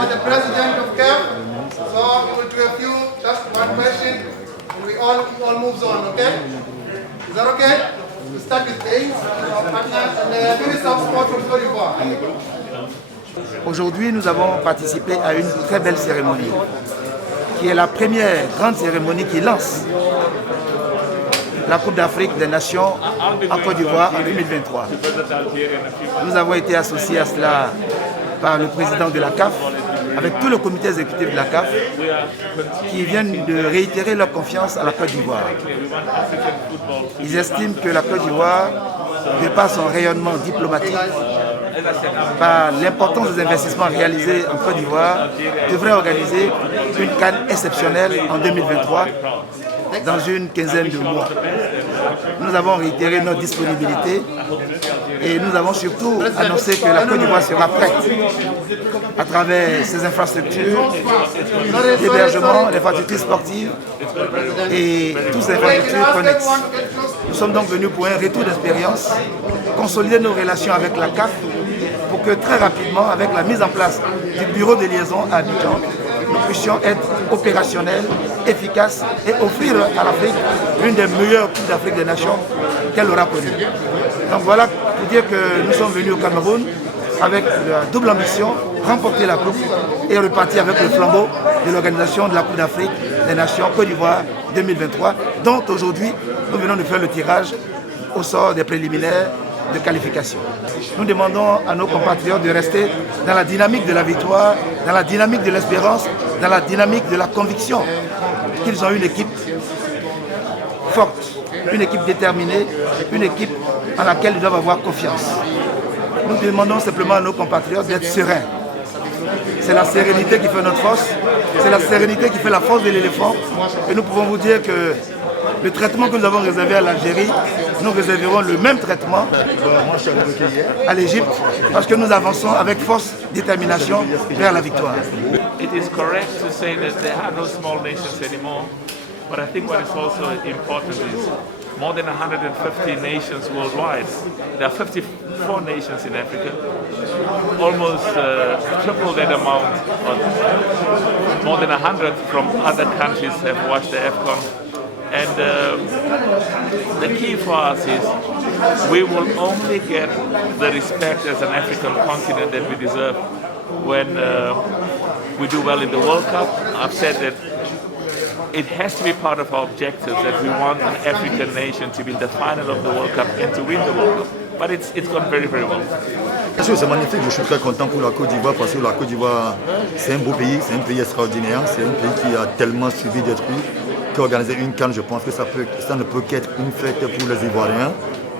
for the president of CAF. So we will do a few, just one question, and we all moves on, okay? Is that okay? We start with Ace, our partner, and the Minister of Sport from Côte d'Ivoire. Aujourd'hui, nous avons participé à une très belle cérémonie, qui est la première grande cérémonie qui lance la Coupe d'Afrique des Nations en Côte d'Ivoire en 2023. Nous avons été associés à cela par le président de la CAF, avec tout le comité exécutif de la CAF, qui viennent de réitérer leur confiance à la Côte d'Ivoire. Ils estiment que la Côte d'Ivoire, de par son rayonnement diplomatique, par l'importance des investissements réalisés en Côte d'Ivoire, devrait organiser une CAN exceptionnelle en 2023 dans une quinzaine de mois. Nous avons réitéré notre disponibilité et nous avons surtout annoncé que la Côte d'Ivoire sera prête à travers ses infrastructures, l'hébergement, les infrastructures sportives et toutes ces infrastructures connexes. Nous sommes donc venus pour un retour d'expérience, consolider nos relations avec la CAF pour que très rapidement, avec la mise en place du bureau de liaison à Abidjan, nous puissions être opérationnels, efficaces et offrir à l'Afrique l'une des meilleures Coupes d'Afrique des Nations qu'elle aura connue. Donc voilà pour dire que nous sommes venus au Cameroun avec la double ambition, remporter la Coupe et repartir avec le flambeau de l'organisation de la Coupe d'Afrique des Nations Côte d'Ivoire 2023, dont aujourd'hui nous venons de faire le tirage au sort des préliminaires de qualification. Nous demandons à nos compatriotes de rester dans la dynamique de la victoire, dans la dynamique de l'espérance, dans la dynamique de la conviction qu'ils ont une équipe forte, une équipe déterminée, une équipe en laquelle ils doivent avoir confiance. Nous demandons simplement à nos compatriotes d'être sereins. C'est la sérénité qui fait notre force, c'est la sérénité qui fait la force de l'éléphant. Et nous pouvons vous dire que le traitement que nous avons réservé à l'Algérie, nous réserverons le même traitement à l'Égypte parce que nous avançons avec force, détermination vers la victoire. It is correct to say that there are no small nations anymore, but I think what is also important is more than 150 nations worldwide. There are 54 nations in Africa, almost triple that amount, or more than 100 from other countries have watched the AFCON. And the key for us is we will only get the respect as an African continent that we deserve when we do well in the World Cup. I've said that it has to be part of our objectives that we want an African nation to be in the final of the World Cup and to win the World Cup. But it's gone very, very well. Bien sûr, c'est magnifique. Je suis très content pour la Côte d'Ivoire parce que la Côte d'Ivoire, c'est un beau pays, c'est un pays extraordinaire, c'est un pays qui a tellement suivi des trucs. Qu'organiser une CAN, je pense que ça ne peut qu'être une fête pour les Ivoiriens.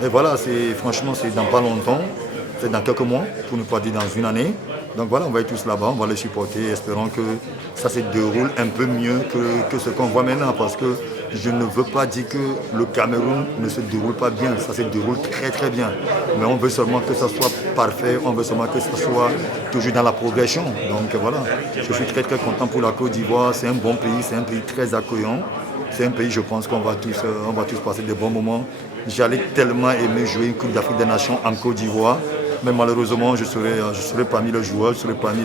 Et voilà, franchement, c'est dans pas longtemps, c'est dans quelques mois, pour ne pas dire dans une année. Donc voilà, on va être tous là-bas, on va les supporter, espérant que ça se déroule un peu mieux que ce qu'on voit maintenant. Parce que je ne veux pas dire que le Cameroun ne se déroule pas bien, ça se déroule très très bien. Mais on veut seulement que ça soit parfait, on veut seulement que ça soit toujours dans la progression. Donc voilà, je suis très très content pour la Côte d'Ivoire, c'est un bon pays, c'est un pays très accueillant. C'est un pays, je pense qu'on va tous passer de bons moments. J'allais tellement aimer jouer une Coupe d'Afrique des Nations en Côte d'Ivoire. Mais malheureusement, je serai parmi les joueurs, je serai parmi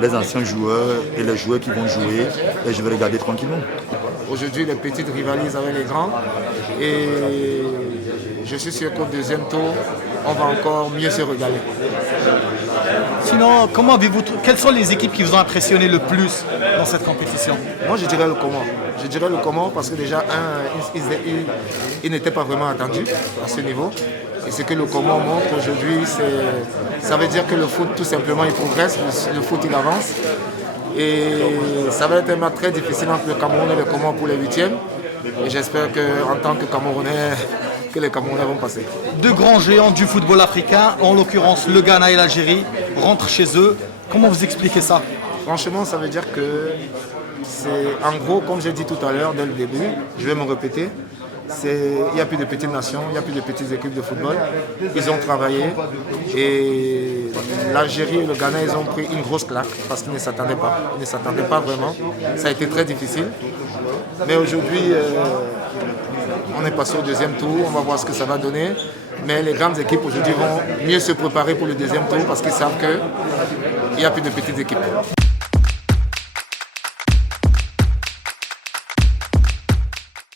les anciens joueurs et les joueurs qui vont jouer. Et je vais regarder tranquillement. Aujourd'hui, les petites rivalisent avec les grands. Et je suis sûr qu'au deuxième tour, on va encore mieux se régaler. Sinon, quelles sont les équipes qui vous ont impressionné le plus dans cette compétition? Moi, je dirais le Comore. Je dirais le Comore parce que déjà, il n'était pas vraiment attendu à ce niveau. Et ce que le Comore montre aujourd'hui, ça veut dire que le foot, tout simplement, il progresse, le foot, il avance. Et ça va être un match très difficile entre le Cameroun et le Comore pour les huitièmes. Et j'espère qu'en tant que Camerounais, que les Camerounais vont passer. Deux grands géants du football africain, en l'occurrence le Ghana et l'Algérie, rentrent chez eux. Comment vous expliquez ça? Franchement, ça veut dire que c'est, en gros, comme j'ai dit tout à l'heure dès le début, je vais me répéter, il n'y a plus de petites nations, il n'y a plus de petites équipes de football. Ils ont travaillé et l'Algérie et le Ghana, ils ont pris une grosse claque parce qu'ils ne s'attendaient pas. Ils ne s'attendaient pas vraiment. Ça a été très difficile. Mais aujourd'hui, on est passé au deuxième tour, on va voir ce que ça va donner. Mais les grandes équipes aujourd'hui vont mieux se préparer pour le deuxième tour parce qu'ils savent qu'il n'y a plus de petites équipes.